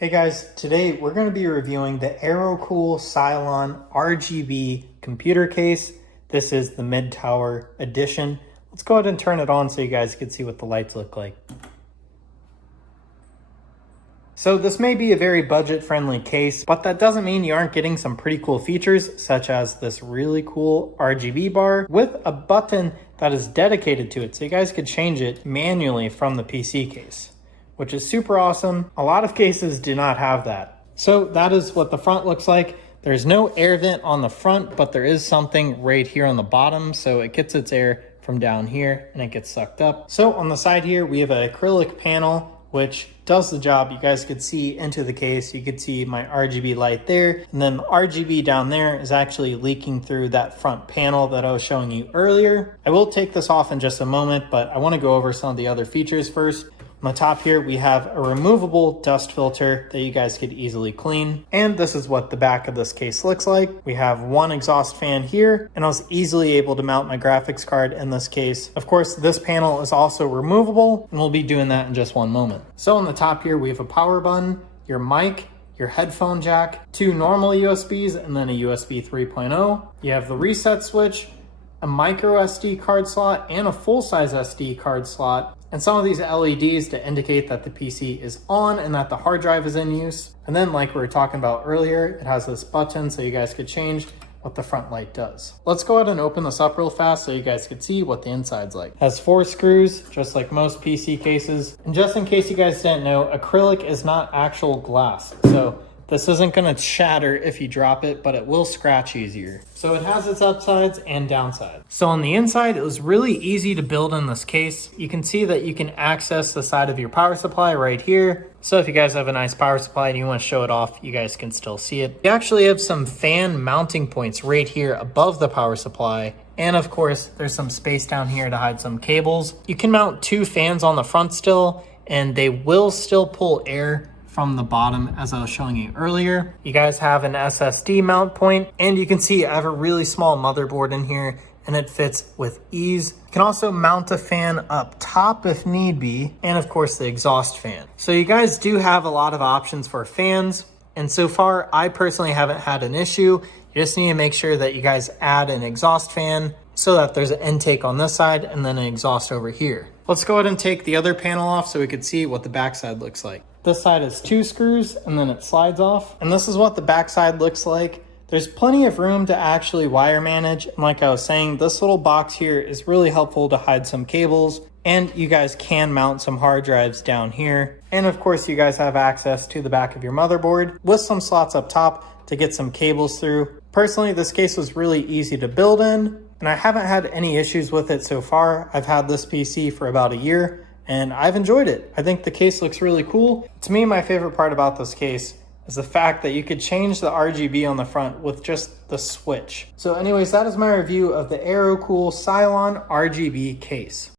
Hey guys, today we're going to be reviewing the AeroCool Cylon RGB computer case. This is the mid-tower edition. Let's go ahead and turn it on so you guys can see what the lights look like. So this may be a very budget-friendly case, but that doesn't mean you aren't getting some pretty cool features, such as this really cool RGB bar with a button that is dedicated to it, so you guys could change it manually from the PC case, which is super awesome. A lot of cases do not have that. So that is what the front looks like. There's no air vent on the front, but there is something right here on the bottom, so it gets its air from down here and it gets sucked up. So on the side here, we have an acrylic panel which does the job. You guys could see into the case. You could see my RGB light there, and then the RGB down there is actually leaking through that front panel that I was showing you earlier. I will take this off in just a moment, but I want to go over some of the other features first. On the top here, we have a removable dust filter that you guys could easily clean. And this is what the back of this case looks like. We have one exhaust fan here, and I was easily able to mount my graphics card in this case. Of course, this panel is also removable, and we'll be doing that in just one moment. So on the top here, we have a power button, your mic, your headphone jack, two normal USBs, and then a USB 3.0. You have the reset switch, a micro SD card slot, and a full-size SD card slot, and some of these LEDs to indicate that the PC is on and that the hard drive is in use. And then, like we were talking about earlier, it has this button so you guys could change what the front light does. Let's go ahead and open this up real fast so you guys could see what the inside's like. It has 4 screws, just like most PC cases. And just in case you guys didn't know, acrylic is not actual glass. So this isn't gonna shatter if you drop it, but it will scratch easier. So it has its upsides and downsides. So on the inside, it was really easy to build in this case. You can see that you can access the side of your power supply right here. So if you guys have a nice power supply and you want to show it off, you guys can still see it. You actually have some fan mounting points right here above the power supply. And of course, there's some space down here to hide some cables. You can mount 2 fans on the front still, and they will still pull air from the bottom as I was showing you earlier. You guys have an SSD mount point, and you can see I have a really small motherboard in here and it fits with ease. You can also mount a fan up top if need be, and of course the exhaust fan. So you guys do have a lot of options for fans, and so far I personally haven't had an issue. You just need to make sure that you guys add an exhaust fan so that there's an intake on this side and then an exhaust over here. Let's go ahead and take the other panel off so we could see what the backside looks like. This side is 2 screws and then it slides off. And this is what the backside looks like. There's plenty of room to actually wire manage. And like I was saying, this little box here is really helpful to hide some cables. And you guys can mount some hard drives down here. And of course, you guys have access to the back of your motherboard with some slots up top to get some cables through. Personally, this case was really easy to build in, and I haven't had any issues with it so far. I've had this PC for about a year, and I've enjoyed it. I think the case looks really cool. To me, my favorite part about this case is the fact that you could change the RGB on the front with just the switch. So anyways, that is my review of the AeroCool Cylon RGB case.